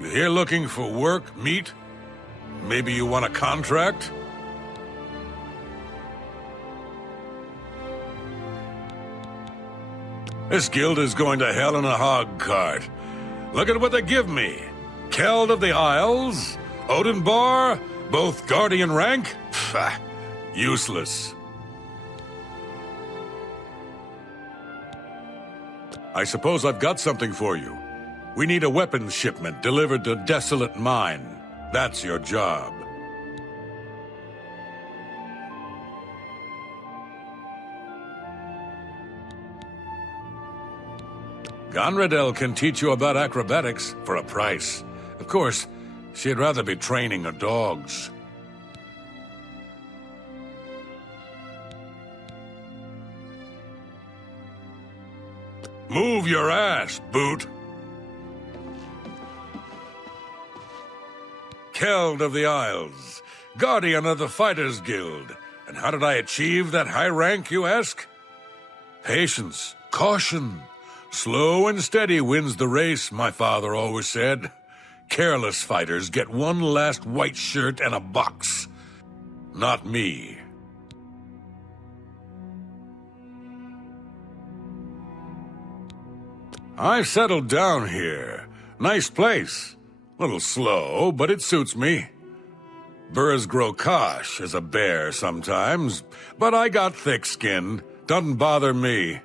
You here looking for work, meet? Maybe you want a contract? This guild is going to hell in a hog cart. Look at what they give me. Keld of the Isles, Odinbar, both guardian rank? Pfft, useless. I suppose I've got something for you. We need a weapons shipment delivered to Desolate Mine. That's your job. Gonradel can teach you about acrobatics for a price. Of course, she'd rather be training her dogs. Move your ass, Boot. Keld of the Isles, Guardian of the Fighters Guild. And how did I achieve that high rank, you ask? Patience, caution. Slow and steady wins the race, my father always said. Careless fighters get one last white shirt and a box. Not me. I've settled down here. Nice place. Little slow, but it suits me. Burrs grow kosh as a bear sometimes, but I got thick skin. Doesn't bother me.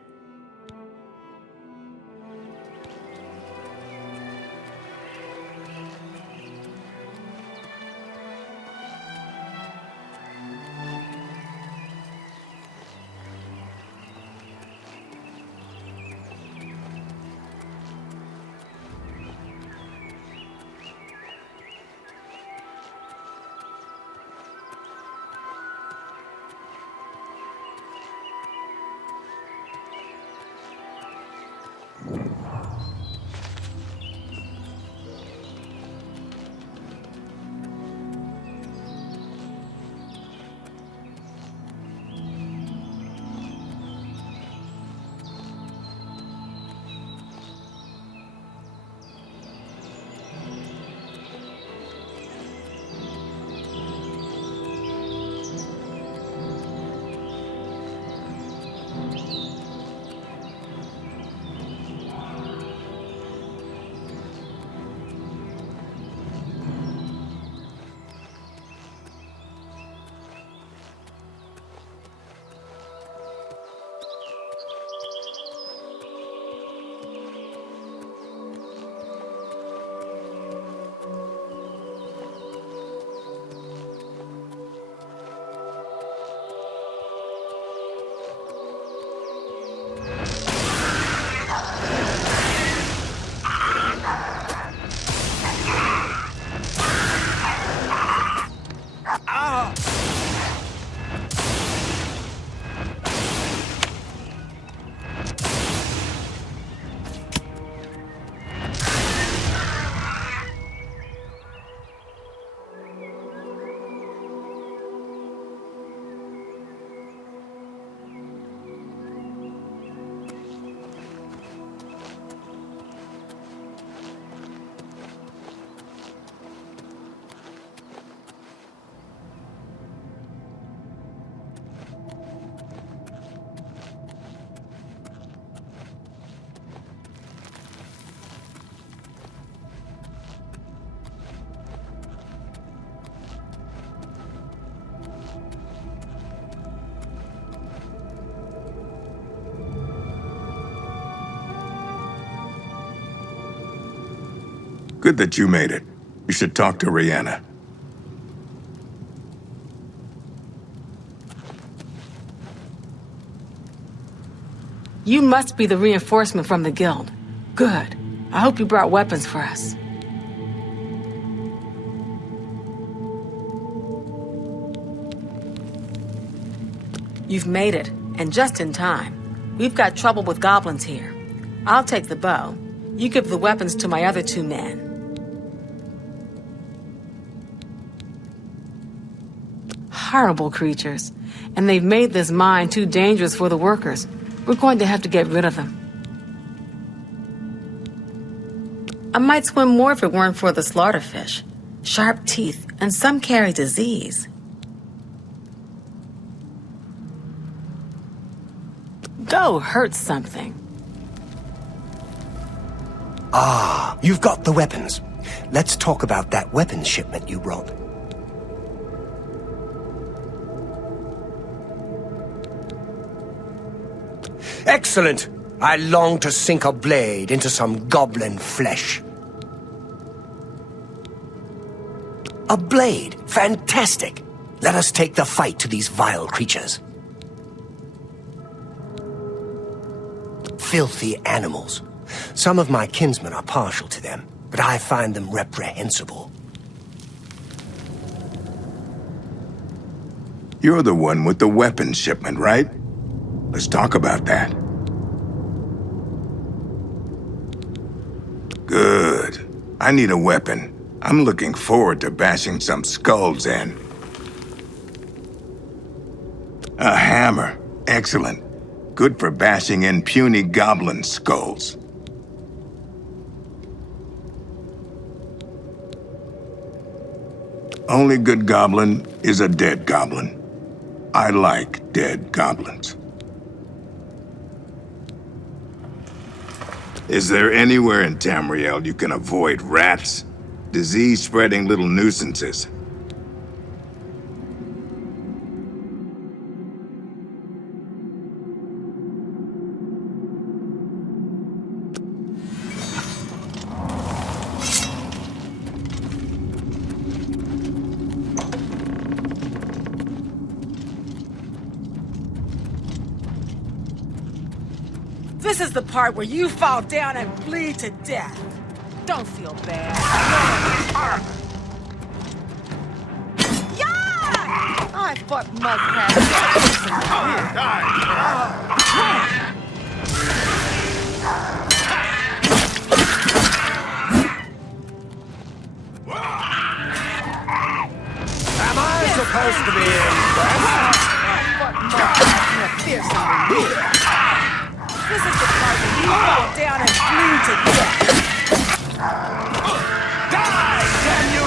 Good that you made it. You should talk to Rihanna. You must be the reinforcement from the guild. Good. I hope you brought weapons for us. You've made it, and just in time. We've got trouble with goblins here. I'll take the bow. You give the weapons to my other two men. Horrible creatures. And they've made this mine too dangerous for the workers. We're going to have to get rid of them. I might swim more if it weren't for the slaughterfish. Sharp teeth, and some carry disease. Go hurt something. Ah, you've got the weapons. Let's talk about that weapons shipment you brought. Excellent! I long to sink a blade into some goblin flesh. A blade! Fantastic! Let us take the fight to these vile creatures. Filthy animals. Some of my kinsmen are partial to them, but I find them reprehensible. You're the one with the weapons shipment, right? Let's talk about that. Good. I need a weapon. I'm looking forward to bashing some skulls in. A hammer. Excellent. Good for bashing in puny goblin skulls. Only good goblin is a dead goblin. I like dead goblins. Is there anywhere in Tamriel you can avoid rats? Disease-spreading little nuisances. This is the part where you fall down and bleed to death. Don't feel bad. Yeah! I fought Am I supposed to be impressed? This is the part where you fall down and bleed to death. Die, damn you!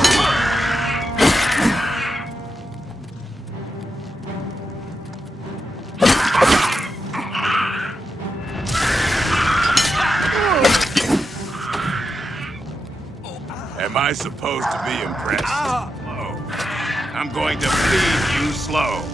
Am I supposed to be impressed? Oh. I'm going to bleed you slow.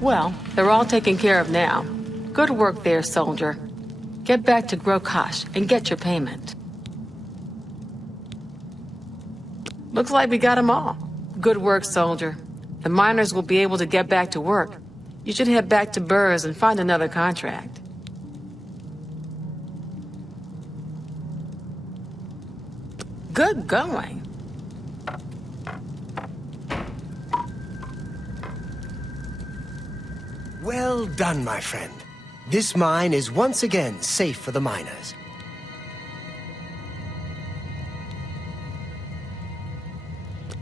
Well, they're all taken care of now. Good work there, soldier. Get back to Grokash and get your payment. Looks like we got them all. Good work, soldier. The miners will be able to get back to work. You should head back to Burrs and find another contract. Good going. Well done, my friend. This mine is once again safe for the miners.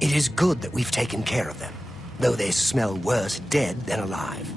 It is good that we've taken care of them, though they smell worse dead than alive.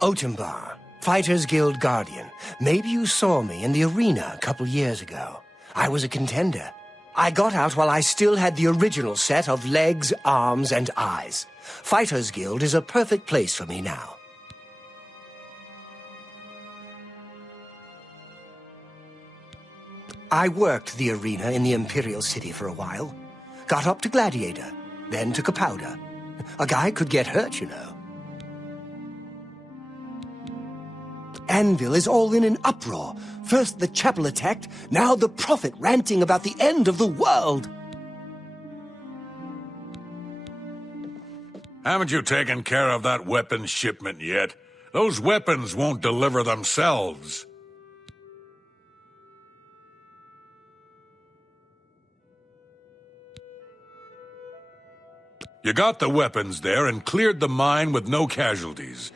Otembar, Fighters Guild Guardian. Maybe you saw me in the arena a couple years ago. I was a contender. I got out while I still had the original set of legs, arms, and eyes. Fighters Guild is a perfect place for me now. I worked the arena in the Imperial City for a while. Got up to Gladiator, then took a powder. A guy could get hurt, you know. Anvil is all in an uproar. First the chapel attacked, now the prophet ranting about the end of the world. Haven't you taken care of that weapons shipment yet? Those weapons won't deliver themselves. You got the weapons there and cleared the mine with no casualties.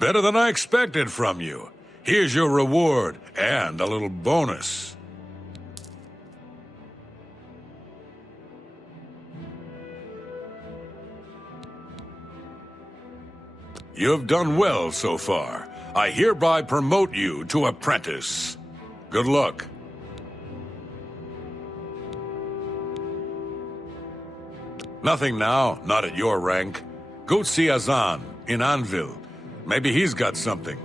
Better than I expected from you. Here's your reward, and a little bonus. You've done well so far. I hereby promote you to apprentice. Good luck. Nothing now, not at your rank. Go see Azan in Anvil. Maybe he's got something.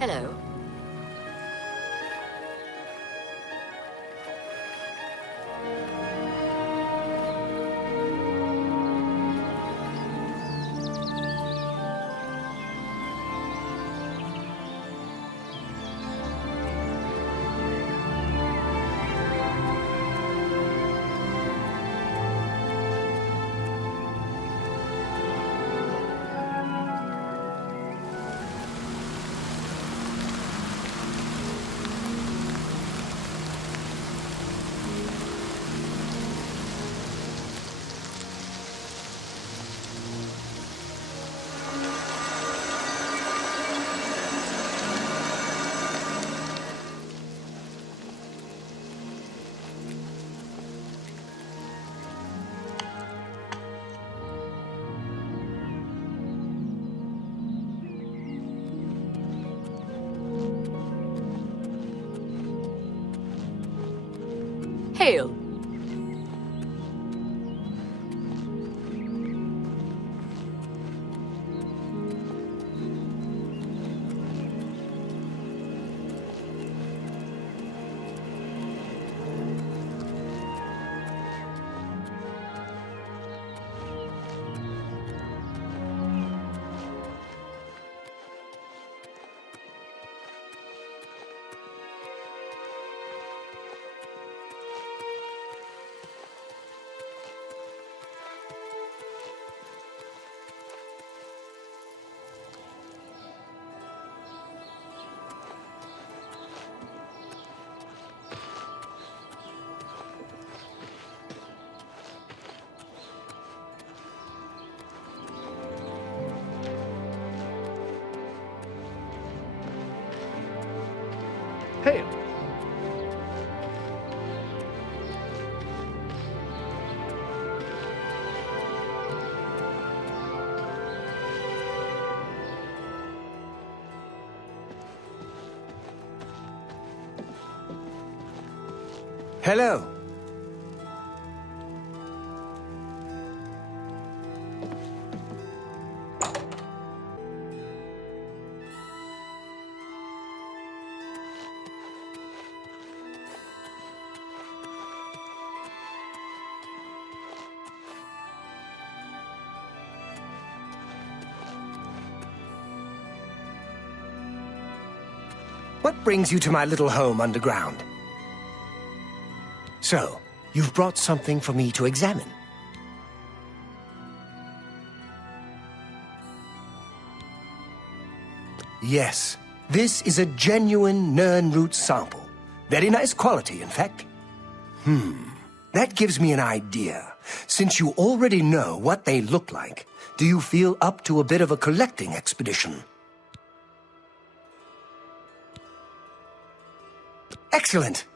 Hello. Hail. Hail. Hello. What brings you to my little home underground? So, you've brought something for me to examine. Yes, this is a genuine Nirnroot sample. Very nice quality, in fact. That gives me an idea. Since you already know what they look like, do you feel up to a bit of a collecting expedition? Excellent.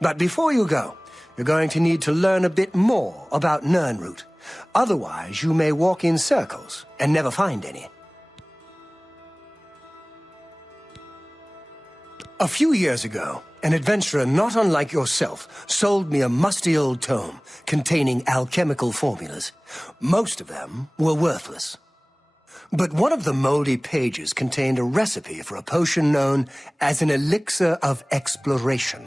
But before you go, you're going to need to learn a bit more about Nirnroot. Otherwise, you may walk in circles and never find any. A few years ago, an adventurer not unlike yourself sold me a musty old tome containing alchemical formulas. Most of them were worthless. But one of the moldy pages contained a recipe for a potion known as an elixir of exploration,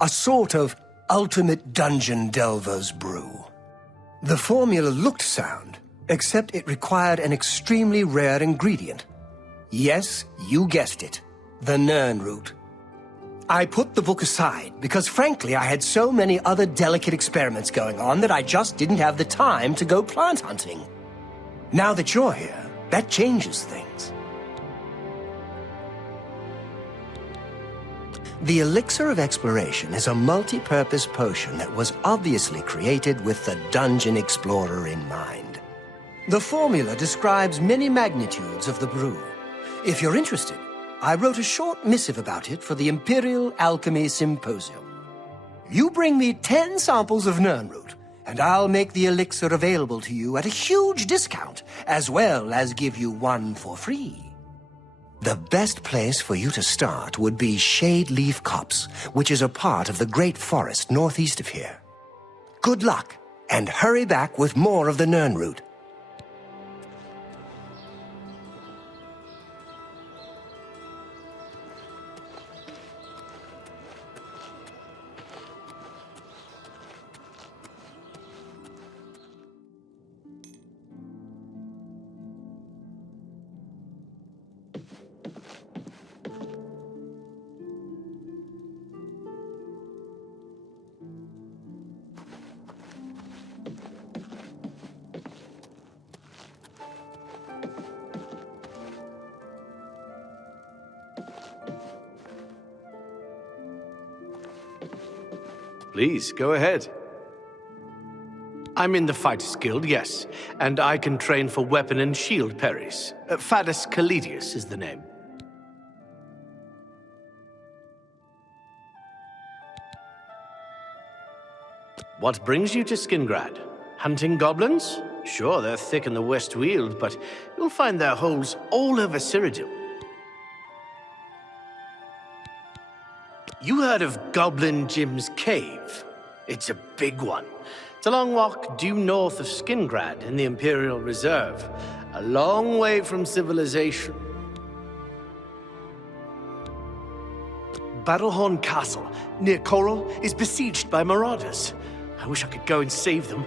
a sort of ultimate dungeon delver's brew. The formula looked sound, except it required an extremely rare ingredient. Yes, you guessed it, the Nirnroot. I put the book aside because, frankly, I had so many other delicate experiments going on that I just didn't have the time to go plant hunting. Now that you're here, that changes things. The Elixir of Exploration is a multi-purpose potion that was obviously created with the Dungeon Explorer in mind. The formula describes many magnitudes of the brew. If you're interested, I wrote a short missive about it for the Imperial Alchemy Symposium. You bring me 10 samples of Nirnroot, and I'll make the elixir available to you at a huge discount, as well as give you one for free. The best place for you to start would be Shade Leaf Copse, which is a part of the Great Forest northeast of here. Good luck, and hurry back with more of the Nirnroot. Please, go ahead. I'm in the Fighters Guild, yes, and I can train for weapon and shield parries. Fadus Caledius is the name. What brings you to Skingrad? Hunting goblins? Sure, they're thick in the West Weald, but you'll find their holes all over Cyrodiil. You heard of Goblin Jim's Cave? It's a big one. It's a long walk due north of Skingrad in the Imperial Reserve. A long way from civilization. Battlehorn Castle, near Coral, is besieged by marauders. I wish I could go and save them.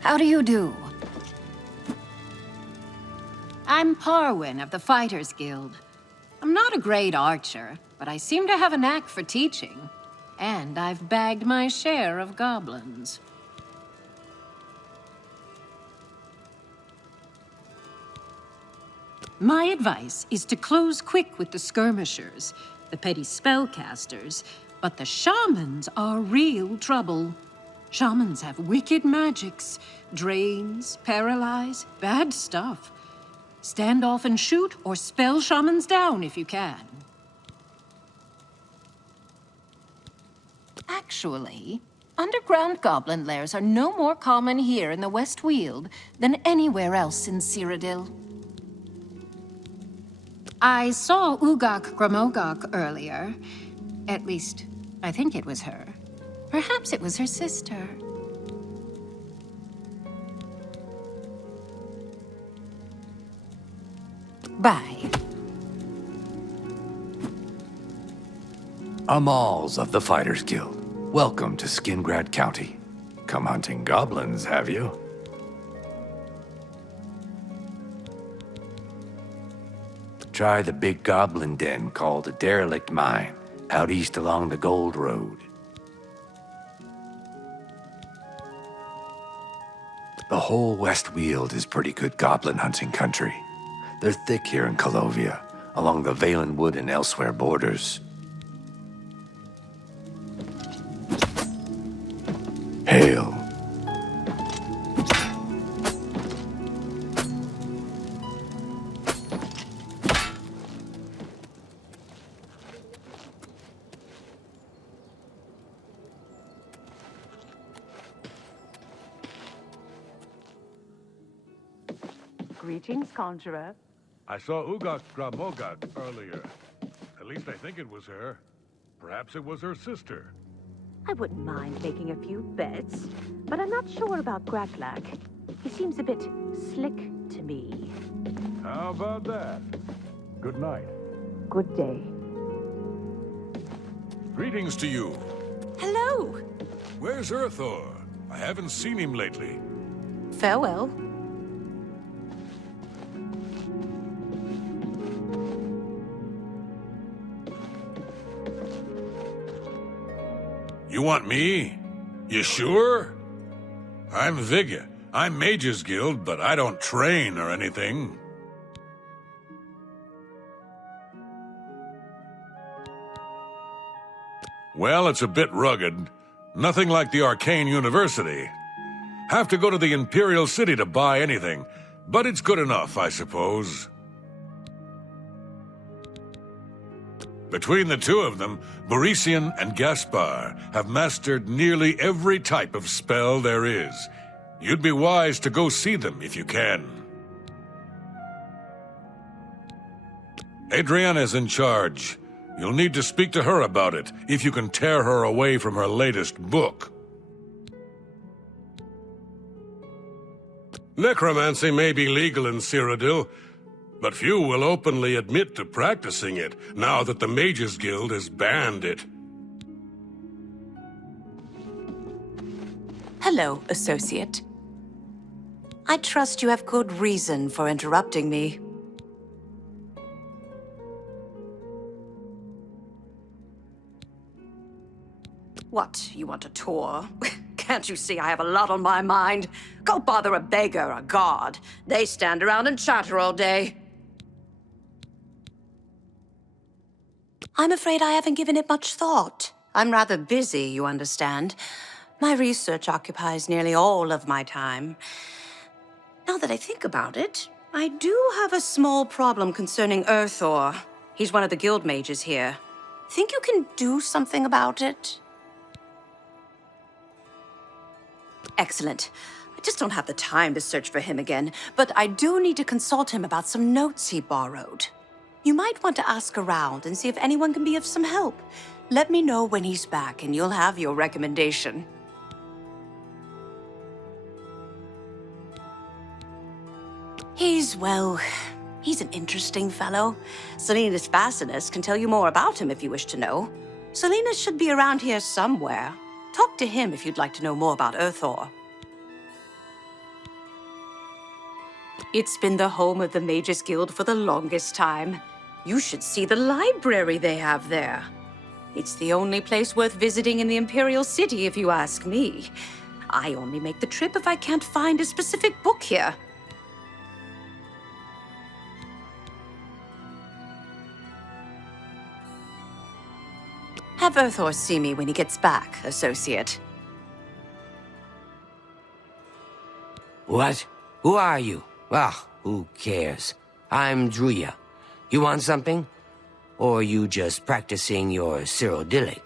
How do you do? I'm Parwin of the Fighters Guild. I'm not a great archer, but I seem to have a knack for teaching. And I've bagged my share of goblins. My advice is to close quick with the skirmishers, the petty spellcasters, but the shamans are real trouble. Shamans have wicked magics, drains, paralyze, bad stuff. Stand off and shoot, or spell shamans down if you can. Actually, underground goblin lairs are no more common here in the West Weald than anywhere else in Cyrodiil. I saw Ugak Gramogak earlier. At least, I think it was her. Perhaps it was her sister. Bye. Amals of the Fighters Guild. Welcome to Skingrad County. Come hunting goblins, have you? Try the big goblin den called the Derelict Mine, out east along the Gold Road. The whole West Weald is pretty good goblin hunting country. They're thick here in Colovia, along the Valenwood and elsewhere borders. Hail. Greetings, conjurer. I saw Ugat Gramogat earlier. At least I think it was her. Perhaps it was her sister. I wouldn't mind making a few bets, but I'm not sure about Graklak. He seems a bit slick to me. How about that? Good night. Good day. Greetings to you. Hello! Where's Erthor? I haven't seen him lately. Farewell. You want me? You sure? I'm Vigga. I'm Mage's Guild, but I don't train or anything. Well, it's a bit rugged. Nothing like the Arcane University. Have to go to the Imperial City to buy anything, but it's good enough, I suppose. Between the two of them, Borisian and Gaspar have mastered nearly every type of spell there is. You'd be wise to go see them if you can. Adriana's in charge. You'll need to speak to her about it, if you can tear her away from her latest book. Necromancy may be legal in Cyrodiil, but few will openly admit to practicing it, now that the Mages Guild has banned it. Hello, Associate. I trust you have good reason for interrupting me. What, you want a tour? Can't you see I have a lot on my mind? Go bother a beggar or a guard. They stand around and chatter all day. I'm afraid I haven't given it much thought. I'm rather busy, you understand. My research occupies nearly all of my time. Now that I think about it, I do have a small problem concerning Erthor. He's one of the guild mages here. Think you can do something about it? Excellent. I just don't have the time to search for him again, but I do need to consult him about some notes he borrowed. You might want to ask around and see if anyone can be of some help. Let me know when he's back and you'll have your recommendation. He's an interesting fellow. Selena's Facinus can tell you more about him if you wish to know. Selena should be around here somewhere. Talk to him if you'd like to know more about Erthor. It's been the home of the Mages Guild for the longest time. You should see the library they have there. It's the only place worth visiting in the Imperial City, if you ask me. I only make the trip if I can't find a specific book here. Have Erthor see me when he gets back, Associate. What? Who are you? Ah, who cares? I'm Druya. You want something? Or you just practicing your Cyrodiilic?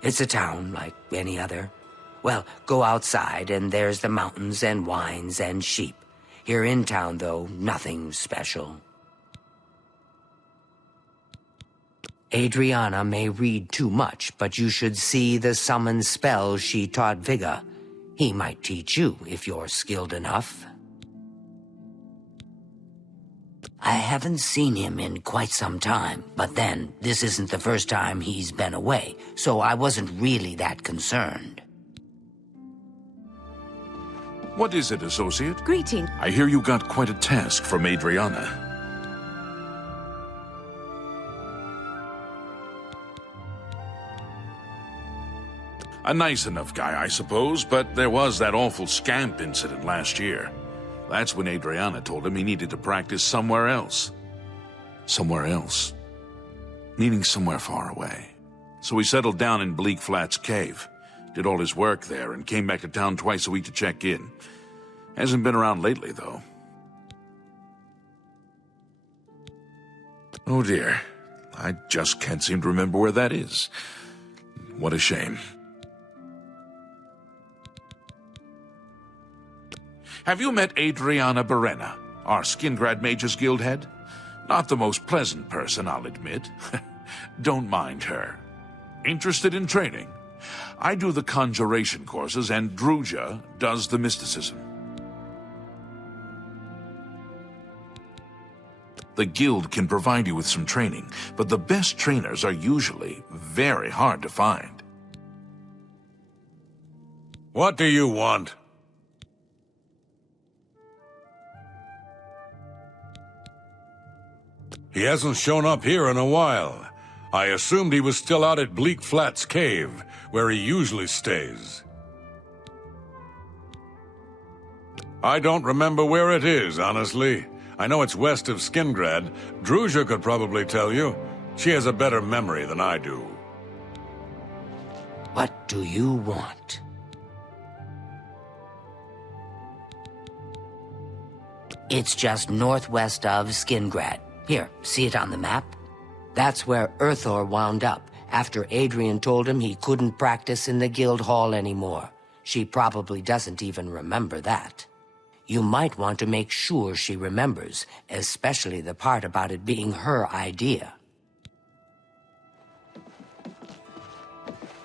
It's a town like any other. Well, go outside and there's the mountains and wines and sheep. Here in town, though, nothing special. Adriana may read too much, but you should see the summon spells she taught Vigga. He might teach you if you're skilled enough. I haven't seen him in quite some time, but then, this isn't the first time he's been away, so I wasn't really that concerned. What is it, Associate? Greeting. I hear you got quite a task from Adriana. A nice enough guy, I suppose, but there was that awful scamp incident last year. That's when Adriana told him he needed to practice somewhere else. Somewhere else. Meaning somewhere far away. So he settled down in Bleak Flats Cave. Did all his work there and came back to town twice a week to check in. Hasn't been around lately, though. Oh dear. I just can't seem to remember where that is. What a shame. Have you met Adriana Berena, our Skingrad Mages Guild head? Not the most pleasant person, I'll admit. Don't mind her. Interested in training? I do the conjuration courses, and Druja does the mysticism. The guild can provide you with some training, but the best trainers are usually very hard to find. What do you want? He hasn't shown up here in a while. I assumed he was still out at Bleak Flats Cave, where he usually stays. I don't remember where it is, honestly. I know it's west of Skingrad. Druja could probably tell you. She has a better memory than I do. What do you want? It's just northwest of Skingrad. Here, see it on the map? That's where Erthor wound up, after Adrian told him he couldn't practice in the guild hall anymore. She probably doesn't even remember that. You might want to make sure she remembers, especially the part about it being her idea.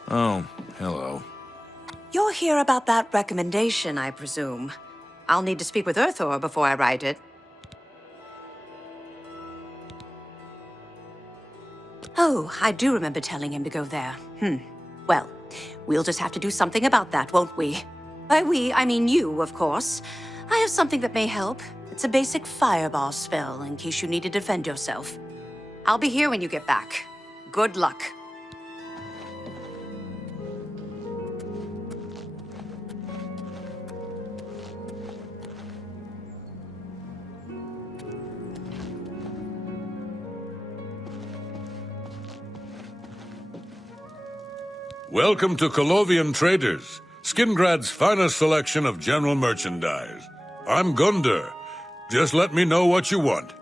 Oh, hello. You're here about that recommendation, I presume. I'll need to speak with Erthor before I write it. Oh, I do remember telling him to go there. Well, we'll just have to do something about that, won't we? By we, I mean you, of course. I have something that may help. It's a basic fireball spell, in case you need to defend yourself. I'll be here when you get back. Good luck. Welcome to Colovian Traders, Skingrad's finest selection of general merchandise. I'm Gunder. Just let me know what you want.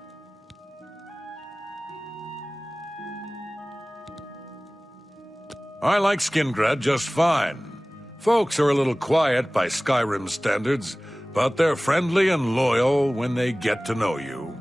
I like Skingrad just fine. Folks are a little quiet by Skyrim standards, but they're friendly and loyal when they get to know you.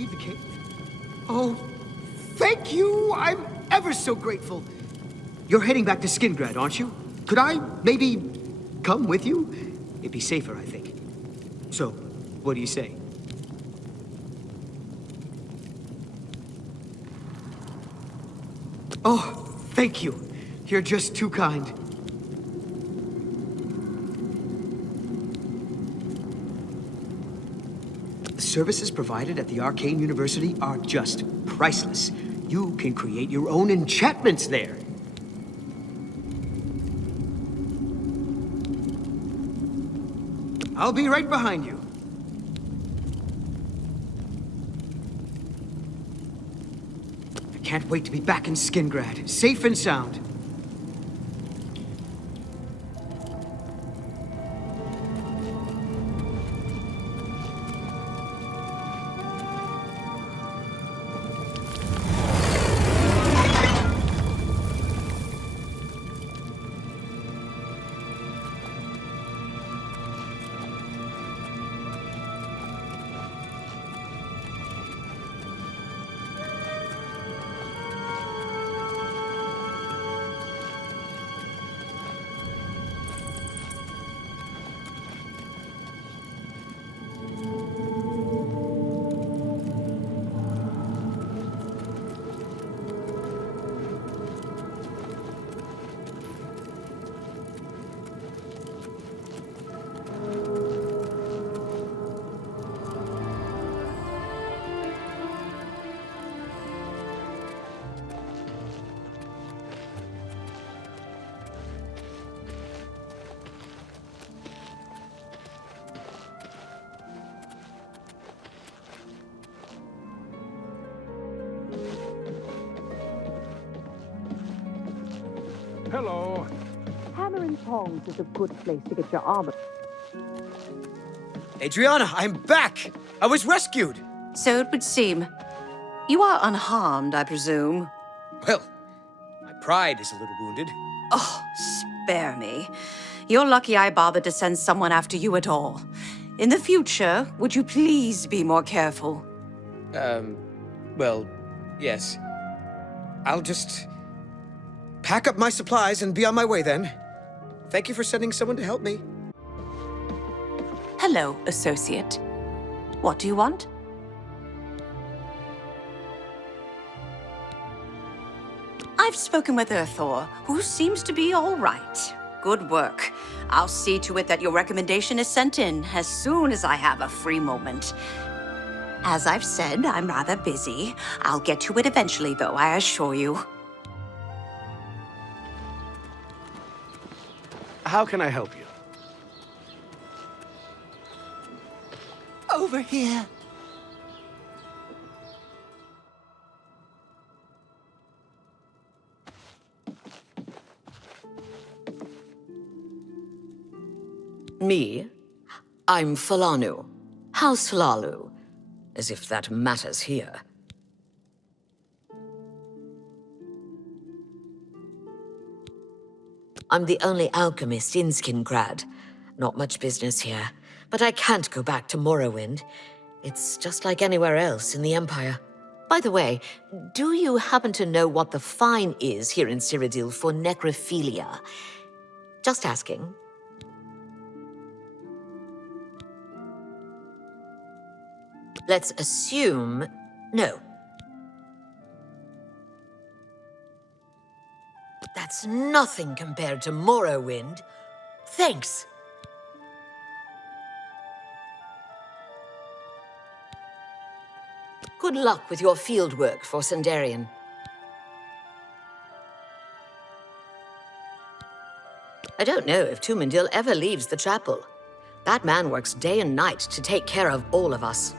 leave the cave? Oh, thank you! I'm ever so grateful. You're heading back to Skingrad, aren't you? Could I maybe come with you? It'd be safer, I think. So, what do you say? Oh, thank you. You're just too kind. The services provided at the Arcane University are just priceless. You can create your own enchantments there. I'll be right behind you. I can't wait to be back in Skingrad, safe and sound. Hello. Hammer and tongs is a good place to get your armor. Adriana, I'm back! I was rescued! So it would seem. You are unharmed, I presume. Well, my pride is a little wounded. Oh, spare me. You're lucky I bothered to send someone after you at all. In the future, would you please be more careful? Well, yes. I'll just pack up my supplies and be on my way then. Thank you for sending someone to help me. Hello, associate. What do you want? I've spoken with Erthor, who seems to be all right. Good work. I'll see to it that your recommendation is sent in as soon as I have a free moment. As I've said, I'm rather busy. I'll get to it eventually, though, I assure you. How can I help you? Over here. Me? I'm Falanu. House Falalu. As if that matters here. I'm the only alchemist in Skingrad. Not much business here, but I can't go back to Morrowind. It's just like anywhere else in the Empire. By the way, do you happen to know what the fine is here in Cyrodiil for necrophilia? Just asking. Let's assume... no. That's nothing compared to Morrowind. Thanks. Good luck with your fieldwork for Sundarian. I don't know if Tumendil ever leaves the chapel. That man works day and night to take care of all of us.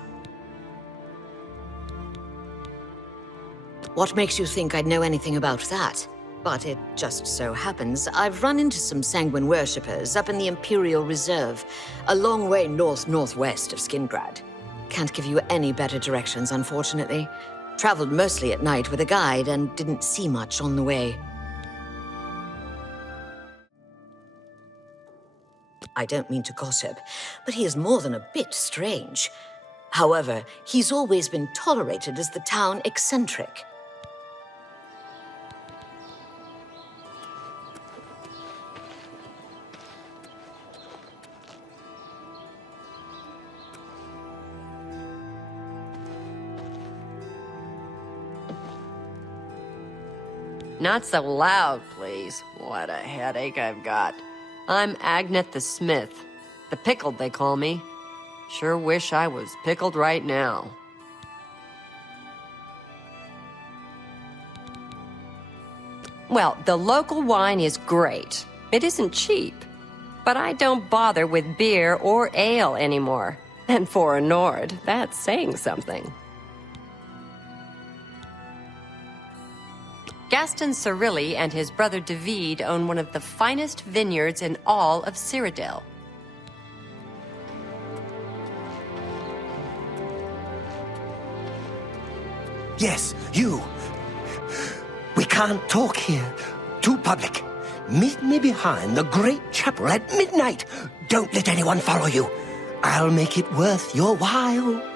What makes you think I'd know anything about that? But it just so happens I've run into some Sanguine worshippers up in the Imperial Reserve, a long way north-northwest of Skingrad. Can't give you any better directions, unfortunately. Traveled mostly at night with a guide and didn't see much on the way. I don't mean to gossip, but he is more than a bit strange. However, he's always been tolerated as the town eccentric. Not so loud, please. What a headache I've got. I'm Agnet the Smith. The Pickled, they call me. Sure wish I was pickled right now. Well, the local wine is great. It isn't cheap. But I don't bother with beer or ale anymore. And for a Nord, that's saying something. Gaston Cirilli and his brother David own one of the finest vineyards in all of Cyrodiil. Yes, you. We can't talk here. Too public. Meet me behind the great chapel at midnight. Don't let anyone follow you. I'll make it worth your while.